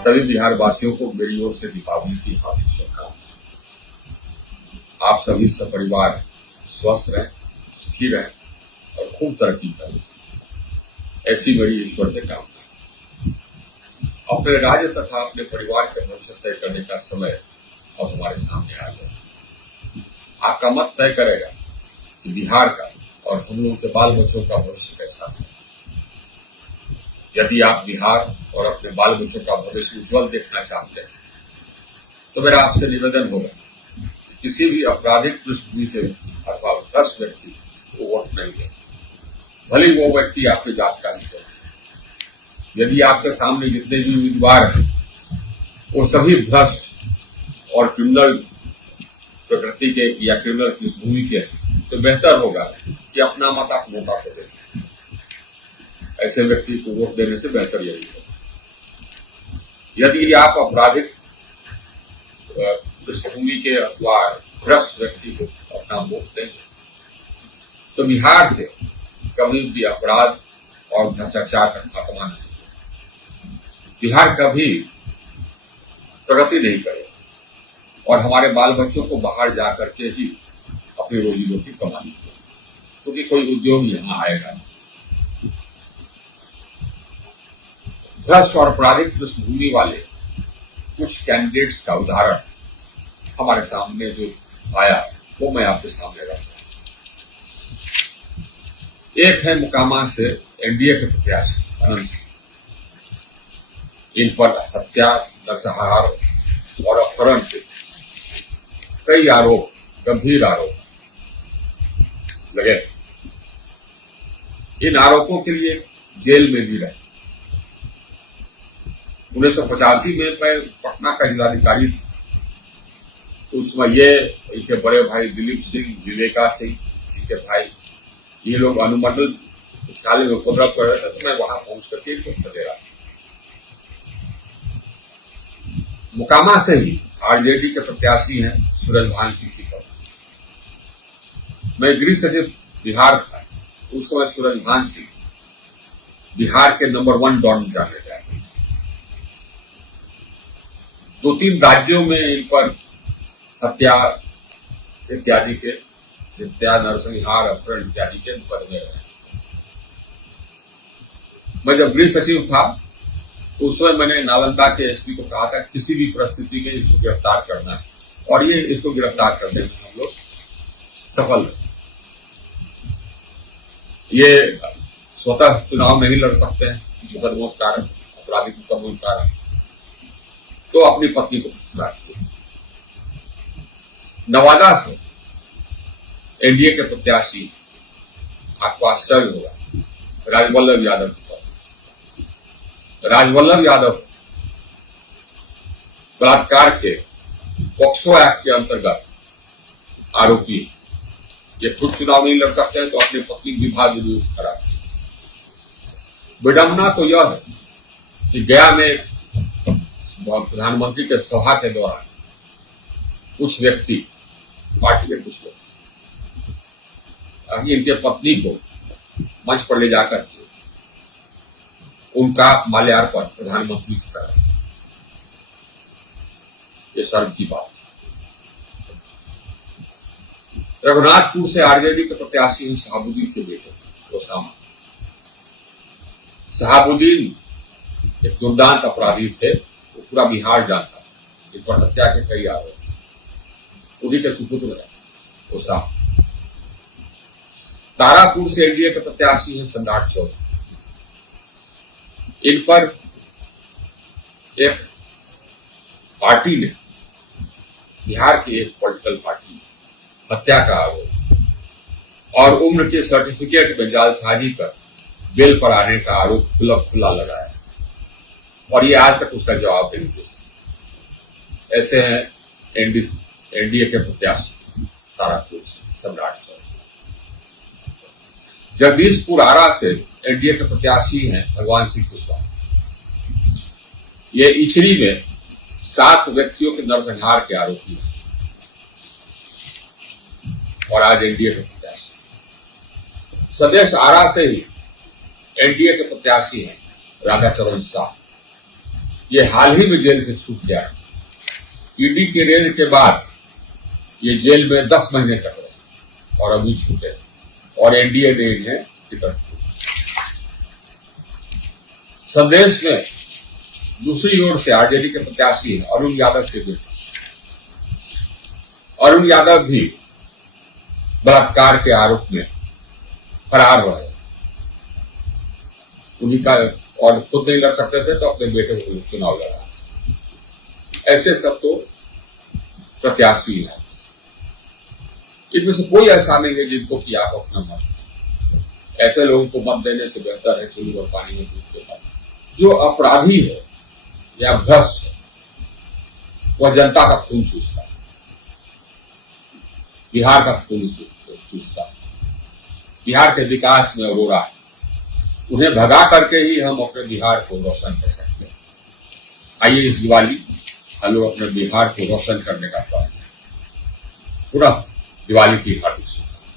सभी बिहार वासियों को मेरी ओर से दीपावली की हार्दिक शुभकामनाएं। आप सभी सपरिवार स्वस्थ रहें, सुखी रहें और खूब तरक्की करें, ऐसी मेरी ईश्वर से कामना। अपने राज्य तथा अपने परिवार के भविष्य तय करने का समय अब हमारे सामने आ गया। आपका मत तय करेगा कि बिहार का और हम लोगों के बाल बच्चों का भविष्य कैसा है। यदि आप बिहार और अपने बाल बच्चों का भविष्य उज्जवल देखना चाहते हैं तो मेरा आपसे निवेदन होगा कि किसी भी आपराधिक पृष्ठभूमि के अथवा भ्रष्ट व्यक्ति को वोट नहीं दें, भले वो व्यक्ति आपके जात का नहीं हो। यदि आपके सामने जितने भी उम्मीदवार हैं वो सभी भ्रष्ट और क्रिमिनल प्रकृति के या क्रिमिनल पृष्ठभूमि के तो बेहतर होगा कि अपना मत आप नोटा को दें। ऐसे व्यक्ति को वोट देने से बेहतर यही है। यदि आप आपराधिक पृष्ठभूमि के अथवा भ्रष्ट व्यक्ति को अपना वोट देंगे तो बिहार से कभी भी अपराध और भ्रष्टाचार का खात्मा नहीं। बिहार कभी प्रगति नहीं करेगा और हमारे बाल बच्चों को बाहर जाकर के ही अपनी रोजी रोटी कमानी है, क्योंकि कोई उद्योग यहाँ आएगा नहीं। भ्रष्ट और आपराधिक पृष्ठभूमि वाले कुछ कैंडिडेट्स का उदाहरण हमारे सामने जो आया वो मैं आपके सामने रखता हूं। एक है मुकामा से एनडीए के प्रत्याशी अनंत सिंह। इन पर हत्या, नरसंहार और अपहरण के कई आरोप, गंभीर आरोप लगे। इन आरोपों के लिए जेल में भी रहे। 1985 में मैं पटना का जिलाधिकारी था, तो उस समय ये इनके बड़े भाई दिलीप सिंह, विवेका सिंह, इनके भाई, ये लोग अनुमंडल मुख्यालय में उपद्रव कर रहे थे, तो मैं वहां पहुंच करके इनको दे रहा था। मुकामा से ही आरजेडी के प्रत्याशी हैं सूरजभान सिंह की तरफ। मैं गृह सचिव बिहार था, उस समय सूरजभान सिंह बिहार के नंबर 1 डॉन जाने गए। 2-3 राज्यों में इन पर हत्या इत्यादि के, हत्या, नरसंहार, अपहरण इत्यादि के मुकदमे रहे। मैं जब गृह सचिव था तो उस समय मैंने नालंदा के एसपी को कहा था किसी भी परिस्थिति में इसको गिरफ्तार करना है, और ये इसको गिरफ्तार करने में हम लोग सफल रहे। ये स्वतः चुनाव नहीं लड़ सकते हैं मुकदमों के कारण, आपराधिक मुकदमों के कारण, तो अपनी पत्नी को गिरफ्तार किया। नवादा से एनडीए के प्रत्याशी, आपको आश्चर्य होगा, राजवल्लभ यादव की तरफ। राजवल्लभ यादव बलात्कार के पॉक्सो एक्ट के अंतर्गत आरोपी। ये खुद चुनाव नहीं लड़ सकते हैं तो अपनी पत्नी विवाह विरोध करा। विडंबना तो यह है कि गया में प्रधानमंत्री के सभा के दौरान कुछ व्यक्ति, पार्टी के कुछ लोग, इनके पत्नी को मंच पर ले जाकर उनका माल्यार्पण प्रधानमंत्री से करा। ये शर्म की बात है। रघुनाथपुर से आरजेडी के प्रत्याशी हैं शहाबुद्दीन के बेटे ओसामा। शहाबुद्दीन एक दुर्दांत अपराधी थे, वो पूरा बिहार जानता था। इन पर हत्या के कई आरोप, उन्हीं के सुपुत्र है ओसामा। तारापुर से एनडीए के प्रत्याशी हैं सम्राट चौधरी। इन पर एक पार्टी ने, बिहार की एक पॉलिटिकल पार्टी, हत्या का आरोप और उम्र के सर्टिफिकेट में जालसाजी कर बेल पर आने का आरोप खुला लगाया, और ये आज तक उसका जवाब नहीं दे सके। ऐसे हैं एनडीए के प्रत्याशी तारापुर से सम्राट चौधरी। जगदीशपुर आरा से एनडीए के प्रत्याशी हैं भगवान सिंह कुशवाहा। ये इचरी में 7 व्यक्तियों के नरसंहार के आरोपी हैं और आज एनडीए के प्रत्याशी। सदेश आरा से ही एनडीए के प्रत्याशी हैं राधाचरण शाह। ये हाल ही में जेल से छूट गया। ईडी के रेड के बाद ये जेल में 10 महीने तक रहे और अभी छूटे और एनडीए ने इन्हें टिकट दी। संदेश में दूसरी ओर से आरजेडी के प्रत्याशी अरुण यादव के बेटे अरुण यादव भी बलात्कार के आरोप में फरार रहे। उन्हीं का और खुद नहीं लड़ सकते थे तो अपने बेटे को चुनाव लड़ा। ऐसे सब तो प्रत्याशी हैं। इनमें से कोई ऐसा नहीं है जिनको कि आप अपना मत। ऐसे लोगों को मत देने से बेहतर है चूल्हे और पानी में डूब के मत। जो अपराधी है या भ्रष्ट है वह जनता का खून चूसता है, बिहार का खून चूसता है, बिहार के विकास में रो रहा है। उन्हें भगा करके ही हम अपने बिहार को रोशन कर सकते हैं। आइए इस दिवाली हम लोग अपने बिहार को रोशन करने का प्रयास करें। पूरा दिवाली की हार्दिक शुभकामनाएं।